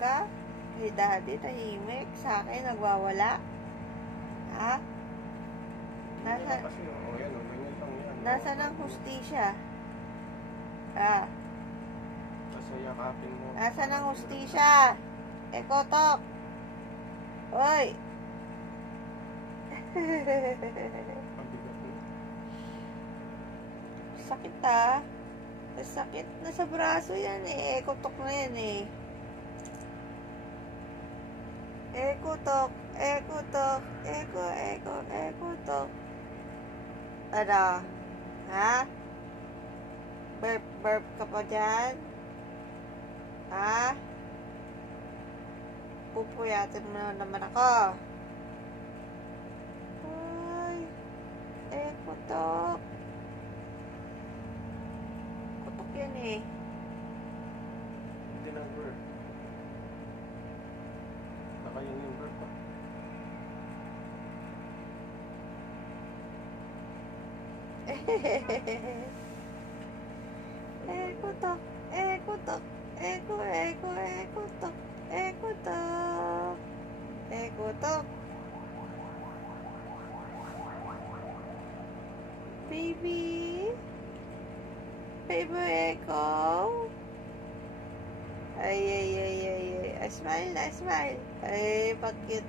ka? Kay daddy, tahimik. Sa akin, nagwawala. Ha? Nasa ng hustisya? Ha? Yakapin mo. Nasa ng hustisya? Ekotok! Hoy! Sakit ha? Sakit na sa braso yan eh. Ekotok na yan eh. Ekotok. Ekotok. Ekotok. Ano? Ha? Burp ka pa dyan? Ha? Pupuyatin mo naman ako. Ay. Ekotok. Kutok yan eh. Hindi na burp. Baka yun yung burp pa. Ekotok. Ekotok. Ekotok. Ekotok. Ekotok. Baby. Baby Echo. Ay. Smile na, smile. Ay, pa-cute.